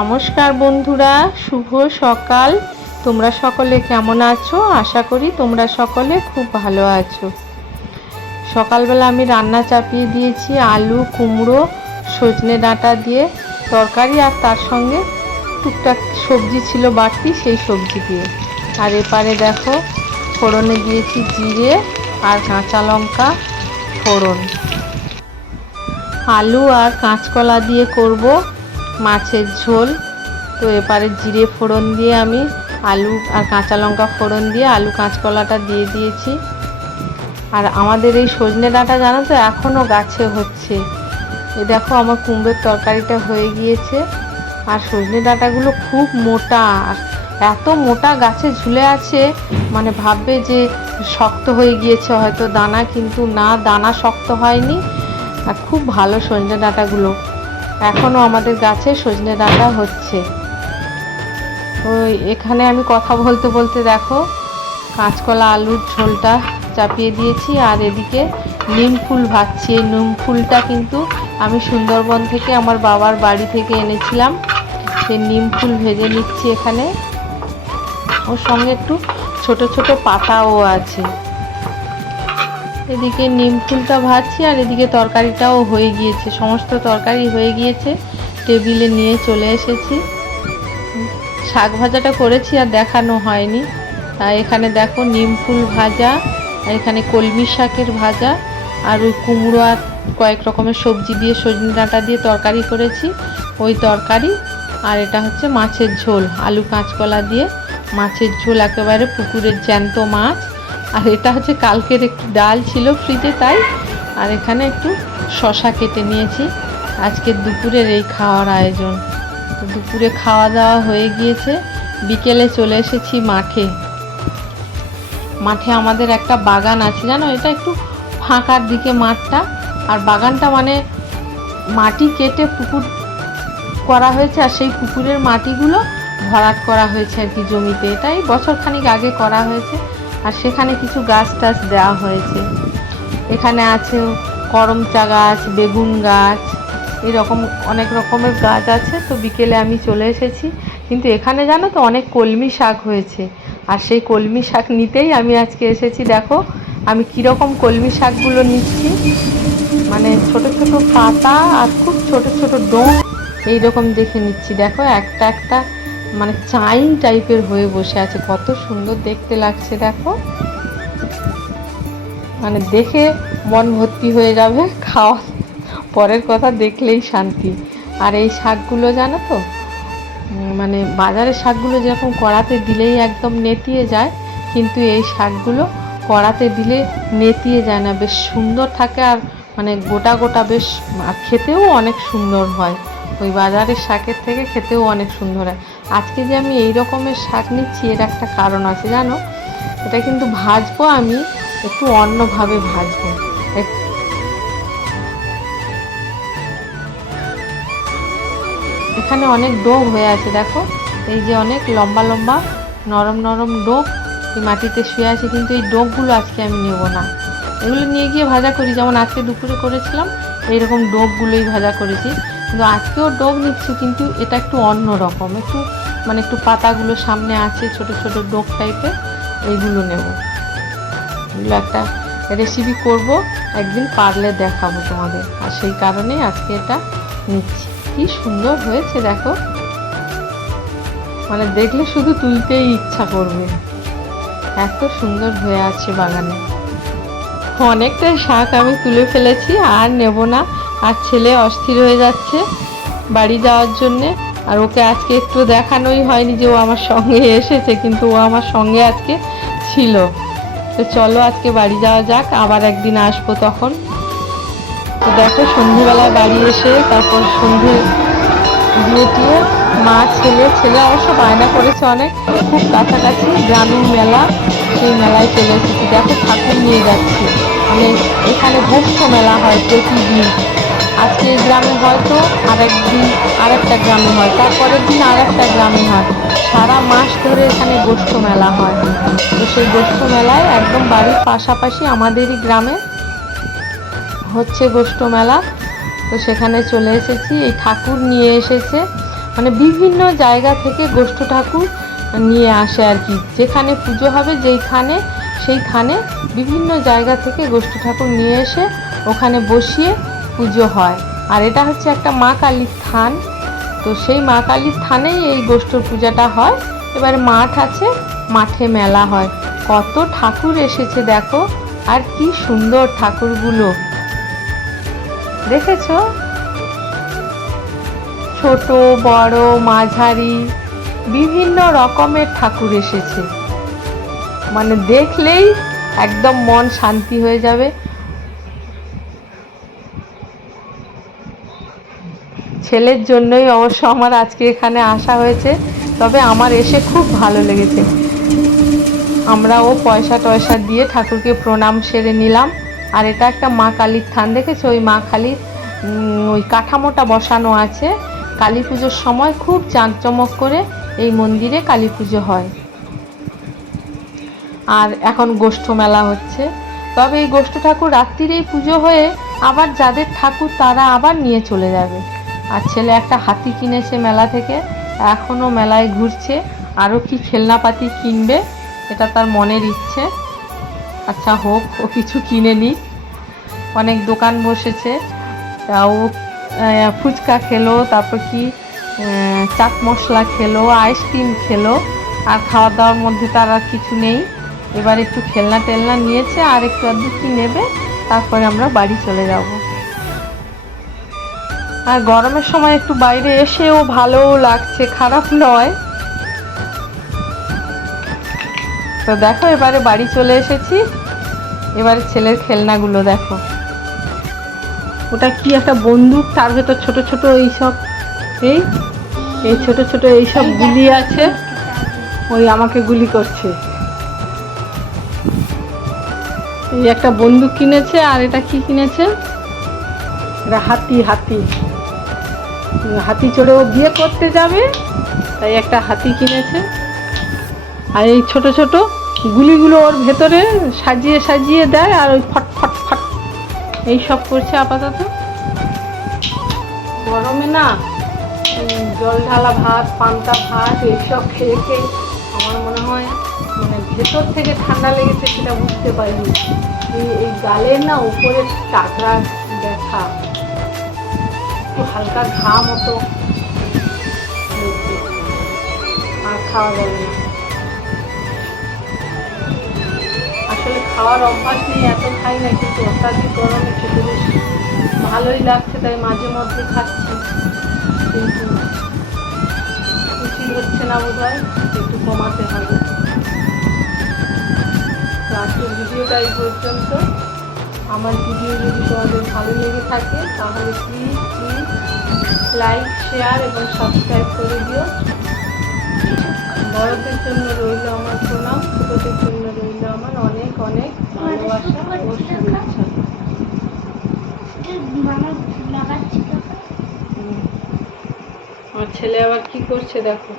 নমস্কার বন্ধুরা, শুভ সকাল। তোমরা সকলে কেমন আছো? আশা করি তোমরা সকলে খুব ভালো আছো। সকালবেলা আমি রান্না চাপিয়ে দিয়েছি আলু, কুমড়ো, সজনে ডাঁটা দিয়ে তরকারি, আর তার সঙ্গে টুকটাক সবজি ছিল বাড়তি, সেই সবজি দিয়ে। আর এপারে দেখো ফোড়নে দিয়েছি জিরে আর কাঁচা লঙ্কা ফোড়ন। আলু আর কাঁচকলা দিয়ে করব মাছের ঝোল। তো এপারে জিরে ফোড়ন দিয়ে আমি আলু আর কাঁচা লঙ্কা ফোড়ন দিয়ে আলু কাঁচকলাটা দিয়ে দিয়েছি। আর আমাদের এই সজনে ডাঁটা জানো তো এখনও গাছে হচ্ছে। এই দেখো আমার কুমড়োর তরকারিটা হয়ে গিয়েছে। আর সজনে ডাঁটাগুলো খুব মোটা, এত মোটা গাছে ঝুলে আছে, মানে ভাববে যে শক্ত হয়ে গিয়েছে হয়তো দানা, কিন্তু না, দানা শক্ত হয়নি। আর খুব ভালো সজনে ডাঁটাগুলো, এখনও আমাদের গাছে সজনে ডাঁটা হচ্ছে। ওই এখানে আমি কথা বলতে বলতে দেখো কাঁচকলা আলুর ঝোলটা চাপিয়ে দিয়েছি। আর এদিকে নিম ফুল ভাজছি। এই নিম ফুলটা কিন্তু আমি সুন্দরবন থেকে, আমার বাবার বাড়ি থেকে এনেছিলাম। সেই নিম ফুল ভেজে নিচ্ছি এখানে। ওর সঙ্গে একটু ছোট ছোট পাতাও আছে। এদিকে নিম ফুলটা ভাজছি আর এদিকে তরকারিটাও হয়ে গিয়েছে, সমস্ত তরকারি হয়ে গিয়েছে। টেবিলে নিয়ে চলে এসেছি। শাক ভাজাটা করেছি আর দেখানো হয়নি। তাই এখানে দেখো নিম ফুল ভাজা, আর এখানে কলমি শাকের ভাজা, আর ওই কুমড়ো আর কয়েক রকমের সবজি দিয়ে সজনে ডাঁটা দিয়ে তরকারি করেছি, ওই তরকারি। আর এটা হচ্ছে মাছের ঝোল, আলু কাঁচকলা দিয়ে মাছের ঝোল, একেবারে পুকুরের জ্যান্ত মাছ। আর এটা হচ্ছে কালকের একটু ডাল ছিল ফ্রিজে, তাই। আর এখানে একটু শশা কেটে নিয়েছি। আজকের দুপুরের এই খাওয়ার আয়োজন। তো দুপুরে খাওয়া দাওয়া হয়ে গিয়েছে। বিকেলে চলে এসেছি মাঠে। মাঠে আমাদের একটা বাগান আছে জানো, এটা একটু ফাঁকার দিকে মাঠটা। আর বাগানটা মানে মাটি কেটে পুকুর করা হয়েছে, আর সেই পুকুরের মাটিগুলো ভরাট করা হয়েছে আর কি জমিতে। এটাই বছরখানিক আগে করা হয়েছে। আর সেখানে কিছু গাছ টাছ দেওয়া হয়েছে। এখানে আছে করমচা গাছ, বেগুন গাছ, এরকম অনেক রকমের গাছ আছে। তো বিকেলে আমি চলে এসেছি। কিন্তু এখানে জানো তো অনেক কলমি শাক হয়েছে, আর সেই কলমি শাক নিতেই আমি আজকে এসেছি। দেখো আমি কীরকম কলমি শাকগুলো নিচ্ছি, মানে ছোট ছোট পাতা আর খুব ছোট ছোট ডোম এইরকম দেখে নিচ্ছি। দেখো একটা একটা মানে চাইন টাইপের হয়ে বসে আছে, কত সুন্দর দেখতে লাগছে। দেখো মানে দেখে মন ভর্তি হয়ে যাবে, খাওয়া পরের কথা দেখলেই শান্তি। আর এই শাকগুলো জানো তো, মানে বাজারের শাকগুলো যেরকম কড়াতে দিলেই একদম নেতিয়ে যায়, কিন্তু এই শাকগুলো কড়াতে দিলে নেতিয়ে যায় না, বেশ সুন্দর থাকে। আর মানে গোটা গোটা বেশ, আর খেতেও অনেক সুন্দর হয়। ওই বাজারের শাকের থেকে খেতেও অনেক সুন্দর হয়। আজকে যে আমি এই রকমের শাক নিচ্ছি, এর একটা কারণ আছে জানো। এটা কিন্তু ভাজবো, আমি একটু অন্যভাবে ভাজবো। এখানে অনেক ডোক হয়ে আছে দেখো, এই যে অনেক লম্বা লম্বা নরম নরম ডোক এই মাটিতে শুয়ে আছে। কিন্তু এই ডোকগুলো আজকে আমি নেব না, এগুলো নিয়ে গিয়ে ভাজা করি, যেমন আজকে দুপুরে করেছিলাম এইরকম ডোকগুলোই ভাজা করেছি। কিন্তু আজকেও ডোক নিচ্ছি, কিন্তু এটা একটু অন্য রকম, একটু মানে একটু পাতাগুলো সামনে আছে ছোট ছোট ডোক টাইপের, এইগুলো নেব। এগুলো একটা রেসিপি করব, একদিন পারলে দেখাবো তোমাদের। আর সেই কারণেই আজকে এটা নিচ্ছি। কি সুন্দর হয়েছে দেখো, মানে দেখলে শুধু তুলতেই ইচ্ছা করবে, এত সুন্দর হয়ে আছে বাগানে। অনেকটাই শাক আমি তুলে ফেলেছি, আর নেব না। আর ছেলে অস্থির হয়ে যাচ্ছে বাড়ি যাওয়ার জন্যে। আর ওকে আজকে একটু দেখানোই হয়নি যে ও আমার সঙ্গে এসেছে, কিন্তু ও আমার সঙ্গে আজকে ছিল। তো চলো আজকে বাড়ি যাওয়া যাক, আবার একদিন আসবো তখন। তো দেখো সন্ধ্যেবেলায় বাড়ি এসে তারপর সন্ধ্যে দিয়ে দিয়ে মা ছেলে অবশ্য বায়না করেছে অনেক, খুব কাছাকাছি গ্রামীণ মেলা, সেই মেলায় চলে এসেছি। দেখো ঠাকুর নিয়ে যাচ্ছি, মানে এখানে গোষ্ঠ মেলা হয় প্রতিদিন। আজকে এই গ্রামে হয়তো আরেকদিন আরেকটা গ্রামে হয়, তারপরের দিন আরেকটা গ্রামে হয়, সারা মাস ধরে এখানে গোষ্ঠ মেলা হয়। তো সেই গোষ্ঠ মেলায় একদম বাড়ির পাশাপাশি আমাদেরই গ্রামে হচ্ছে গোষ্ঠ মেলা। তো সেখানে চলে এসেছি। এই ঠাকুর নিয়ে এসেছে, মানে বিভিন্ন জায়গা থেকে গোষ্ঠ ঠাকুর নিয়ে আসে আর কি, যেখানে পুজো হবে সেইখানে বিভিন্ন জায়গা থেকে গোষ্ঠ ঠাকুর নিয়ে এসে ওখানে বসিয়ে পুজো হয়। আর এটা হচ্ছে একটা মা কালীর থান, তো সেই মা কালীর থানেই এই গোষ্ঠর পূজাটা হয়। এবারে মাঠ আছে, মাঠে মেলা হয়, কত ঠাকুর এসেছে দেখো, আর কি সুন্দর ঠাকুরগুলো দেখেছো, ছোট বড় মাঝারি বিভিন্ন রকমের ঠাকুর এসেছে, মানে দেখলেই একদম মন শান্তি হয়ে যাবে। ছেলের জন্যই অবশ্য আমার আজকে এখানে আসা হয়েছে, তবে আমার এসে খুব ভালো লেগেছে। আমরাও পয়সা টয়সা দিয়ে ঠাকুরকে প্রণাম সেরে নিলাম। আর এটা একটা মা কালীর থান, দেখেছো ওই মা কালীর ওই কাঠামোটা বসানো আছে। কালী পুজোর সময় খুব জাঁকজমক করে এই মন্দিরে কালী পুজো হয়। আর এখন গোষ্ঠ মেলা হচ্ছে, তবে এই গোষ্ঠ ঠাকুর রাত্রিরেই পুজো হয়ে আবার যাদের ঠাকুর তারা আবার নিয়ে চলে যাবে। আর ছেলে একটা হাতি কিনেছে মেলা থেকে, এখনও মেলায় ঘুরছে, আরও কি খেলনাপাতি কিনবে, এটা তার মনের ইচ্ছে। আচ্ছা হোক, ও কিছু কিনে নিক। অনেক দোকান বসেছে, ও ফুচকা খেলো, তারপর কি চাট মশলা খেলো, আইসক্রিম খেলো, আর খাওয়া দাওয়ার মধ্যে তার আর কিছু নেই। এবার একটু খেলনা টেলনা নিয়েছে, আর একটু আধটু কি নেবে, তারপরে আমরা বাড়ি চলে যাব। আর গরমের সময় একটু বাইরে এসেও ভালোও লাগছে, খারাপ নয়। তো দেখো এবারে বাড়ি চলে এসেছি, এবারে ছেলের খেলনাগুলো দেখো, ওটা কি একটা বন্দুক, তার ভেতর ছোট ছোট এইসব এই ছোট ছোট এইসব গুলি আছে, ওই আমাকে গুলি করছে। এই একটা বন্দুক কিনেছে, আর এটা কি কিনেছে, এটা হাতি চড়ে ও বিয়ে করতে যাবে, তাই একটা হাতি কিনেছে। আর এই ছোট ছোট গুলিগুলো ওর ভেতরে সাজিয়ে সাজিয়ে দেয়, আর ওই ফট ফট ফট এইসব করছে আপাতত। গরমে না জল ঢালা ভাত, পান্তা ভাত এইসব খেয়ে খেয়ে আমার মনে হয় মানে ভেতর থেকে ঠান্ডা লেগেছে, সেটা বুঝতে পারিনি। এই গালের না উপরে টাকরা ব্যথা, একটু হালকা ঘা মতো, আর খাওয়া যাবে না। আসলে খাওয়ার অভ্যাস নেই, এত খাই না, কিন্তু অত্যাধিক গরমে খেতে বেশ ভালোই লাগছে, তাই মাঝে মধ্যে খাচ্ছি, কিন্তু উচিত হচ্ছে না বোধ হয়, একটু কমাতে হবে। তো আজকের ভিডিওটা এই পর্যন্ত। আমার ভিডিও যদি তোমাদের ভালো লেগে থাকে তাহলে প্লিজ লাইক, শেয়ার এবং সাবস্ক্রাইব করে দিও। বড়দের জন্য রইল আমার প্রণাম, ছোটদের জন্য রইল আমার অনেক অনেক ভালোবাসা ও শুভেচ্ছা। আমার ছেলে আবার কি করছে দেখো।